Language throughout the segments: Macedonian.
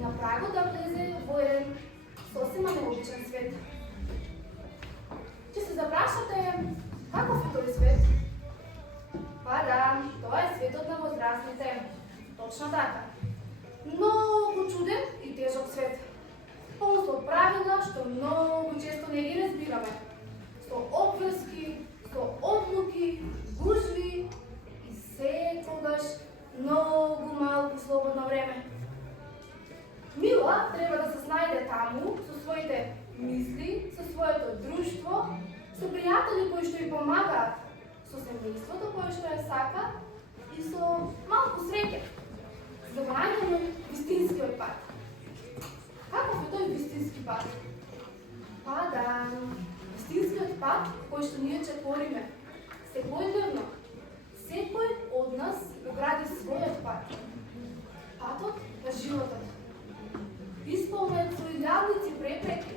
на прагот да влезе во еден сосема необичен свет. Ќе се запрашате, каков е тој свет? Па да, тоа е светот на возрастните. Точно така. Многу чуден и тежок свет. Полн со правила што многу често не ги разбираме. Со обврски, со одлуки, гужви и секогаш многу малку слободно време. Мила треба да се снајде таму со своите мисли, со своето друштво, со пријатели кои што ја помагаат, со семејството кое што ја сака и со малку среќа за да најдеме вистинскиот пат. Каков е тој вистински пат? Па да, вистинскиот пат кој што ние чекориме секојдневно. Секој од нас гради својот пат. Патот на животот. Исполнет со илјадници препреки.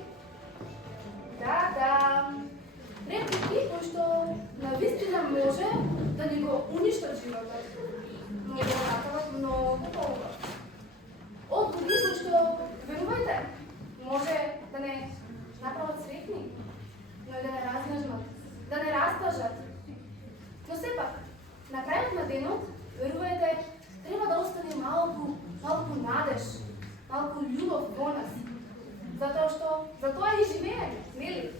Да, препреки кои што навистина може да ни го уништат животот, но и да го направат многу поубав. Одлуки кои што, верувајте, може да не направат среќни, но и да не разнежнат, да не растажат. Но сепак, на крајот на денот, верувајте, треба да остане малку надеж, малку љубов во нас. Затоа што за тоа и живееме, нели?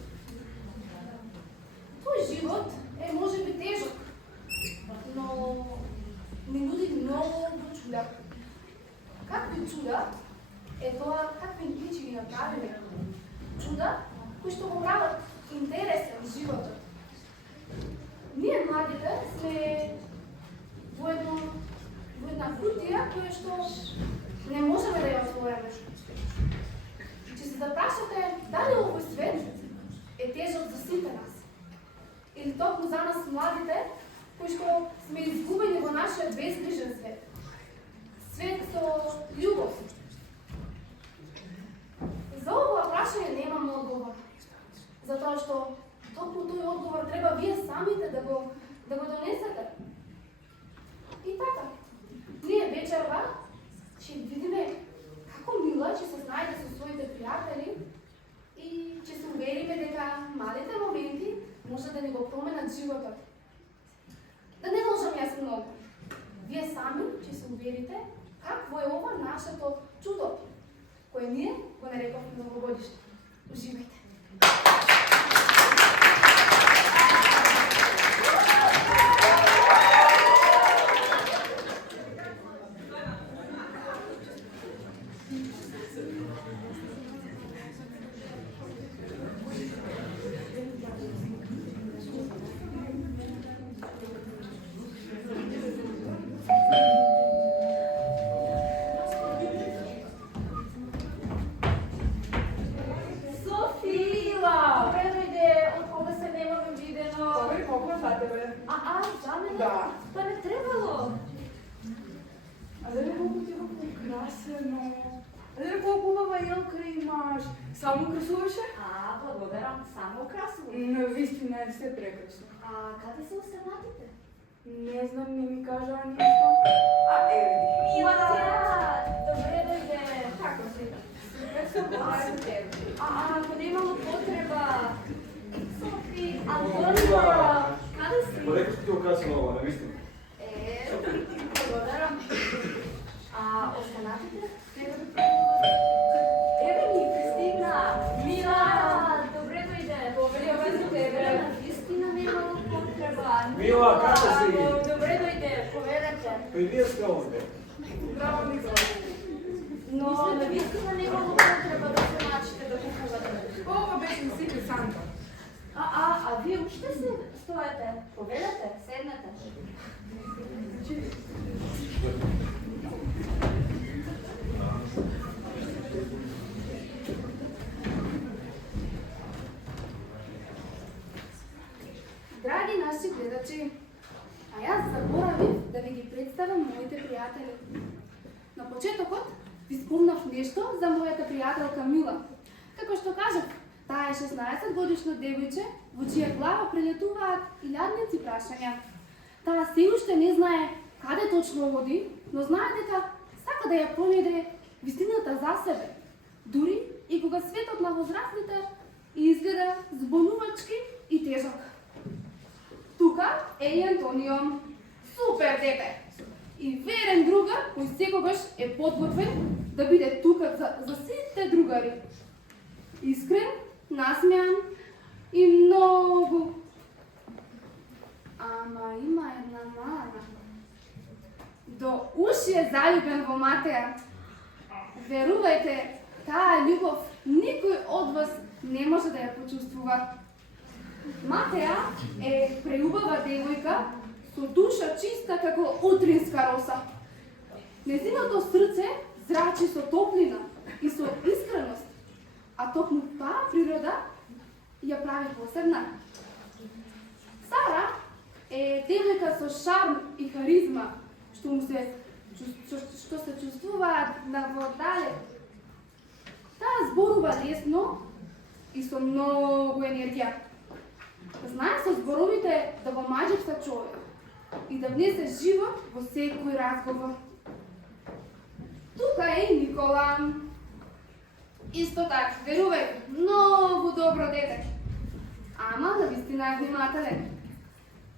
Тој живот е можеби тежок, но ни нуди многу чуда. Какви чуда е тоа какви ние ќе ги направиме? Чуда кои што го прават интересен животот. Ние младите сме во една кутија која што не можеме да ја отвориме. Ќе се запрашате дали овој свет е тежок за сите нас? Или токму за нас младите, кои што сме изгубени во нашиот безгрижен свет? Свет со љубов. За овој прашање немам одговор. Затоа што токму тој одговор треба вие самите да го донесете. И така, ние вечерва ќе видиме како Мила ќе се снајде со своите пријатели и ќе се увериме дека малите моменти може да ни го променат животот. Да не должам јас многу. Вие сами ќе се уверите какво е ова нашето чудо, кое ние го нарековме новогодишно. Уживајте! Само украсуваше? Благодарам, само украсувам. Навистина е все прекрасно. Каде се останатите? Не знам, не ми кажа ништо. Еве. Мила! Добре дојде. Како си? Благодарам тебе. Ако немало потреба. Софи, Мила! каде си? Па рекаш ти украсила ова, навистина. Благодарам. Останатите? Еве ни пристигна. Мила! Добре дојде. Добре за тебе. Вистина немало потреба. Мила, како си? Добре дојде. Поведете. Привет, скромните. Браво, Никола. Но навистина немало потреба да се начите да кухавате. Ова беше сите Санта. А вие уште се стоете? Поведете, седнете. Драги наши гледачи, јас заборавив да ви ги представам моите пријатели. На почетокот ви спомнав нешто за мојата пријателка Мила. Како што кажав, таа е 16 годишно девојче во чија глава прелетуваат илјадници прашања. Таа се уште не знае каде точно оди, но знае дека сака да ја проведе вистината за себе. Дури и кога светот на возрастните изгледа збунувачки и тежок. Тука е и Антонио. Супер дете! И верен другар кој секогаш е подготвен да биде тука за сите другари. Искрен, насмеан и многу. Ама има една мана. До уши е заљубен во Матеја. Верувајте, таа љубов никој од вас не може да ја почувствува. Матеја е преубава девојка со душа чиста како утринска роса. Незиното срце зрачи со топлина и со искреност, а токму таа природа ја прави посебна. Сара е девојка со шарм и харизма, што се чувствуваат наводалек. Таа зборува лесно и со многу енергија. Знае со зборовите да го мажепса човек и да внесе живот во секој разговор. Тука е и Никола. Исто така, верувај, многу добро дете. Ама навистина е внимателен.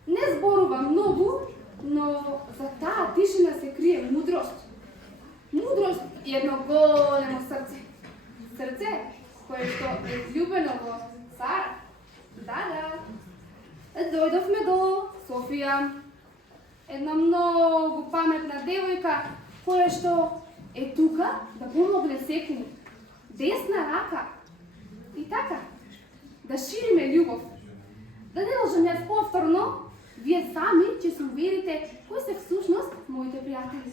Не зборува многу, но за таа тишина се крие мудрост. Мудрост и едно големо срце. Срце кое што е влюбено во Сара. Да. Дојдовме до Софија. Една многу паметна девојка која што е тука да помогне секому. Десна рака. И така, да шириме љубов. Да не лажам јас повторно, вие сами ќе се уверите кои се всушност моите пријатели.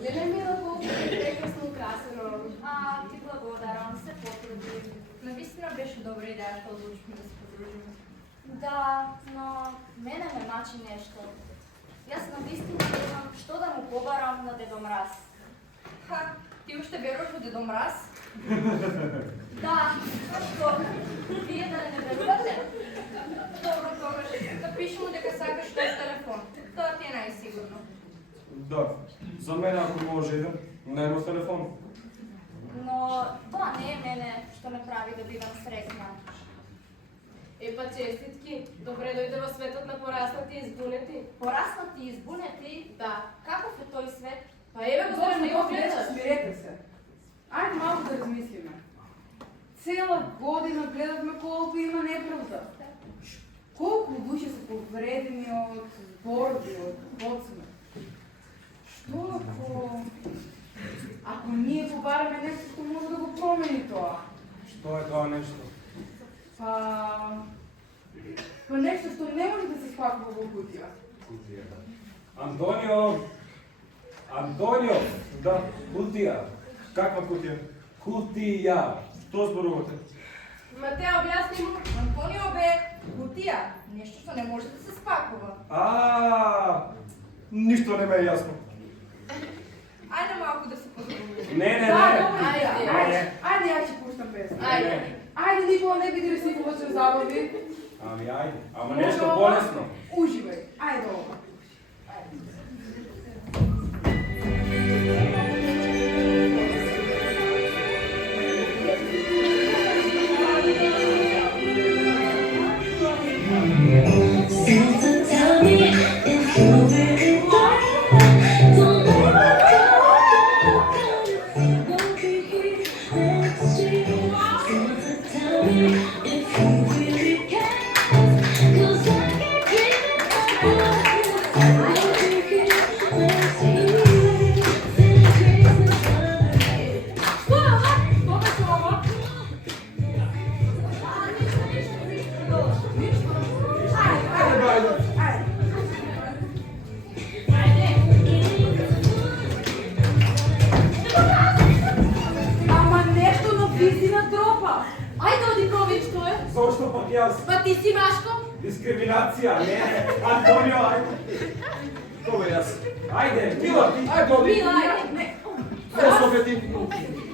Леле, мила, колко е прекрасно украсено. Ти благодарам, се потруди. Навистина беше добра идеја што одлучихме да се подружиме. Да, но мене ме мачи нешто. Јас навистина немам што да му побарам на Дедо Мраз. Ти уште веруваш во Дедо Мраз? Да, а што? Вие да не верувате? Добро, тогаш, напиши му дека сакаш нов телефон. Тоа ти е најсигурно. Да, за мене ако може еден, најнов телефон. Но тоа не е мене што ме прави да бидам среќна. Епа честитки, добре дојде во светот на пораснати и избунети. Пораснати и избунети? Да. Каков е тој свет? Па еве го знаеш, не го гледаш. Смирете се. Ајде малку да размислиме. Цела година гледавме колку има неправда. Колку души се повредени од зборови, од подсмех. Што ако ние побараме нешто што може да го промени тоа? Што е тоа нешто? Па нешто што не може да се спакува во кутија. Антонио, да, кутија. Каква кутија? Кутија. Што зборувате? Матеја, објасни му. Антонио бе, кутија, нешто што не може да се спакува. Ништо не ме е јасно. Ајде малку да се позабавуваме. Не. Ајде ја ќе пуштам песна. Ајде. Никола, не биди ресникувач за забави. Ами ајде, ама нешто полесно. Уживај. Ајде ова. Santa, tell me if you really want it. Don't let me go. Won't be here next year. Santa, tell me if you really care. 'Cause I can't keep it up. Won't be here next year. Santa Christmas Sunday. Што беше ова? Ама нешто на вистина тропа. Ајде оди провери што е. Зошто пак јас? Па ти си Машко. Дискриминација, не. Антонио, ајде. Тоа е јас. Ајде, Мила, ти. Ајде, оди. Мила, ајде. Ајде, Софија, ти.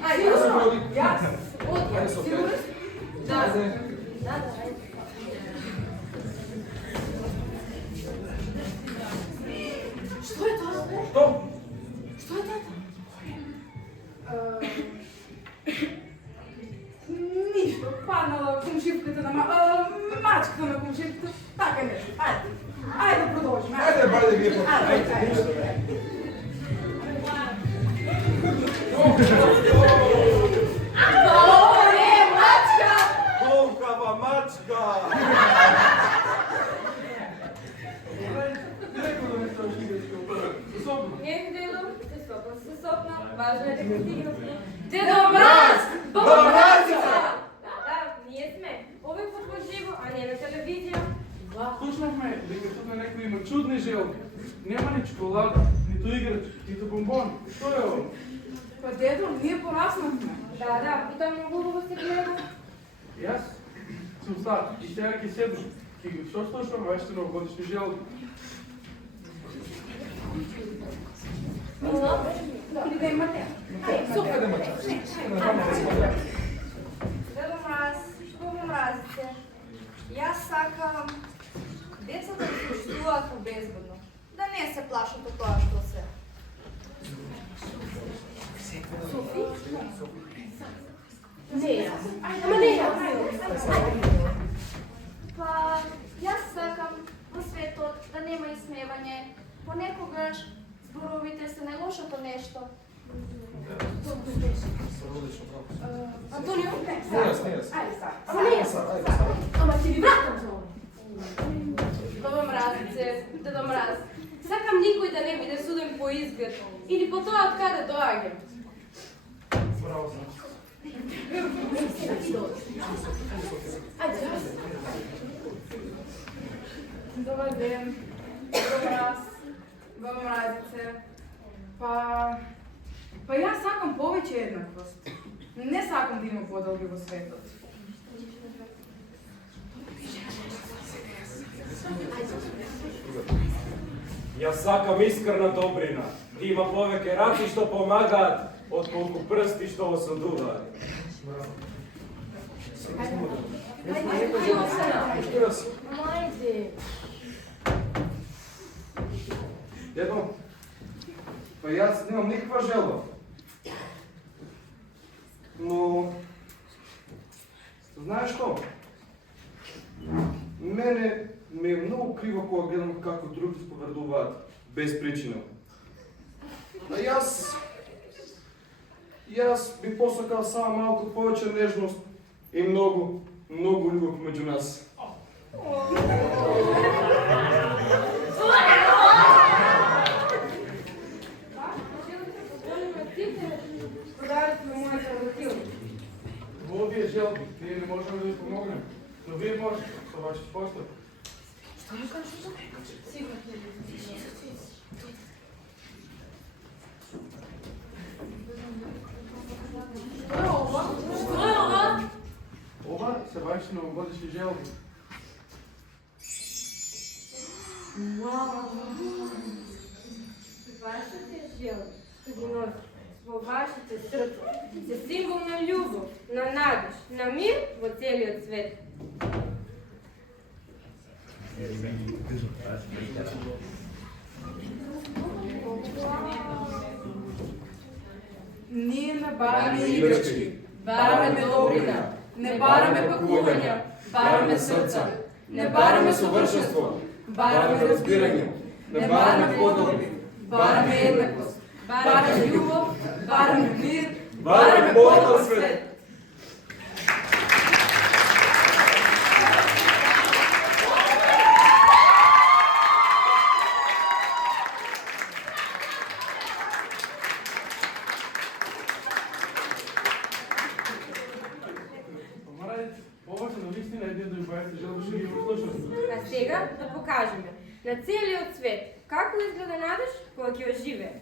Ајде, Софија, оди. јас. Ајде, Софија. Да. Što je to? Što? Što je tata? Нищо, паднала комшивката на мачката на комшивката, така нещо. Айде да продължим. Ajde, bajde vi je Айде. Ovo je mačka! Kolkava mačka! Rekao da ne staviš igrati u prvo. Sposobno. Дедо, се сопна. Важно е да постигнат. Дедо Мраз! Баба Мразица! Да, ние сме. Овој пат во живо, а не на телевизија. Слушнахме дека тук некој има чудни желби. Нема ни чоколада, ниту играч, ниту бомбони. Што е ово? Па дедо, ние пораснахме. Да, и тоа многу убаво се гледа. Јас сум стар и сега ќе седнам. Ќе ги сослушам вашите новогодишни желби. Да имате. Супер да mačka. Дедо Мраз, што го мразите? Јас сакам децата да се чувствуваат побезбедно, да не се плашат од тоа што се. Не ја. Ама не ја. Па, јас сакам во светот да нема исмевање, понекогаш зборовите се најлошото нешто. Антонио? Айде сега. Ама не ја. Ама ќе ви вратам за ова. Баба Мразице, Дедо Мраз, сакам никој да не биде суден по изглед или по тоа од каде доаѓа. Браво сам. Добар ден. Дедо Мраз. Баба Мразице. Па јас сакам повеќе еднаквост. Не сакам да има подолги во светот. Јас сакам искрена добрина. Да има повеќе раци што помагаат, отколку прсти што осудуваат. Ајде. Дедо, па јас немам никаква желба. Но, знаеш што? Мене ми е многу криво кога гледам како други споведуваат без причина. А јас би посакал само малку повеќе нежност и многу љубов меѓу нас. Продавате на моите родители. Во овие желби ние не можеме да ви помогнем, но вие можете со вашите постапки. Што е ова? Што е ова? Ова се вашите новогодишни желби. Вашите желби што ги носите во вашите срца се символ на љубов, на надеж, на мир во целиот свет. Ние не бараме играчки, бараме добрина. Не бараме пакувања, бараме срца. Не бараме совршенство, бараме разбирање. Не бараме подобри, бараме еднаквост. Бараме љубов, бараме мир, бараме подобар свет. Помарадите, повеќе на вистина един да ви бавите желби што ги слушам. А сега да покажеме на целиот свет како изгледа надеж кога ќе оживее.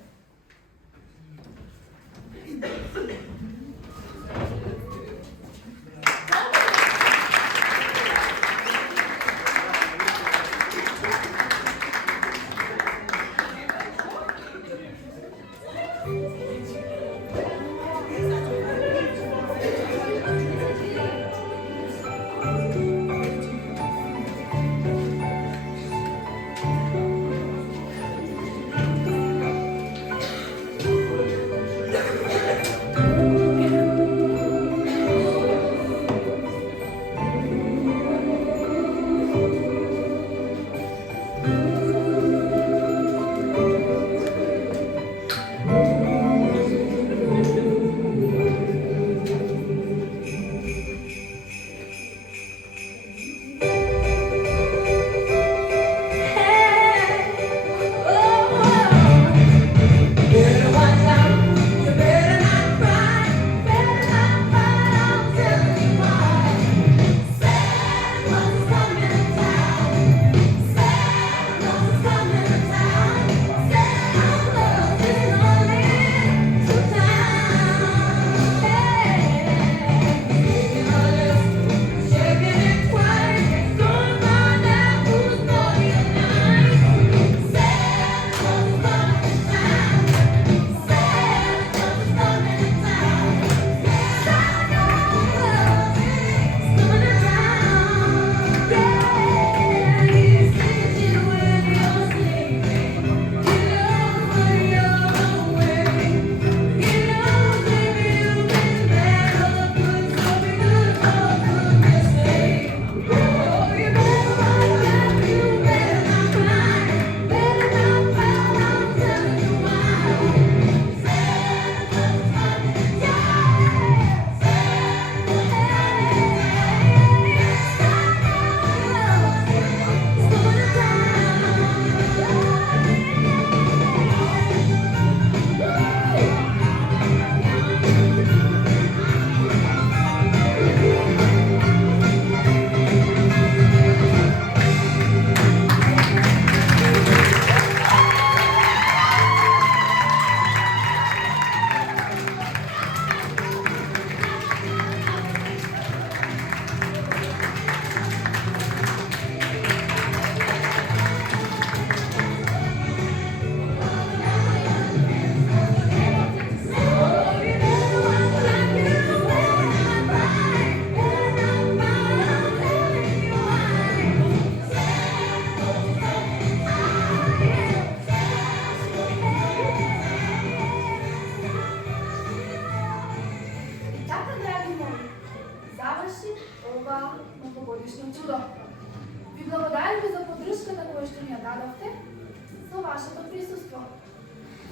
присуство.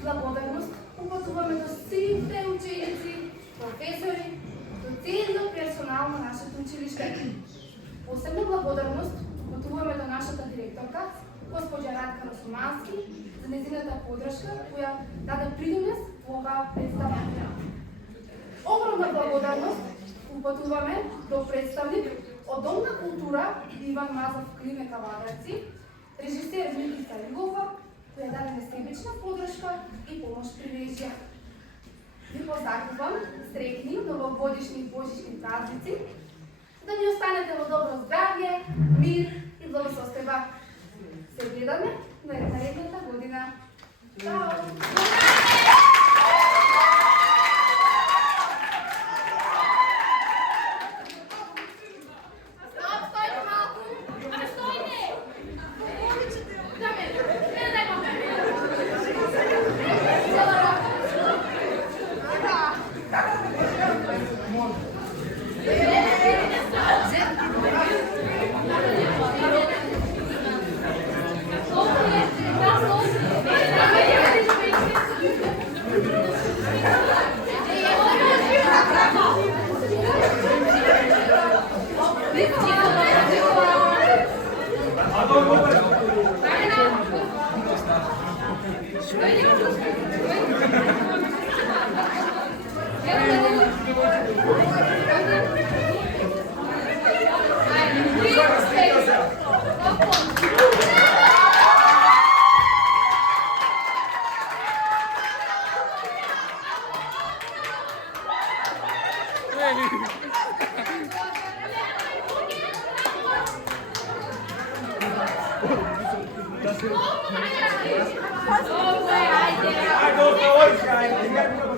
Благодарност упатуваме до сите ученици, професори, до целиот персонал на нашето училище. Посебна благодарност упатуваме до нашата директорка, госпоđа Радка Росомански, за незината подршка, која даде принос во оваа представа. Огромна благодарност упатуваме до представник од Дом на култура Иван Мазов Климе Кавадарци, режисер Милица Ригова, која даде несебична подршка и помош при режија. Ви позакувам среќни новогодишни и божични празници, да ни останете во добро здравје, мир и благосостојба. Се гледаме на наредната година. Чао! Ajde, ovdje,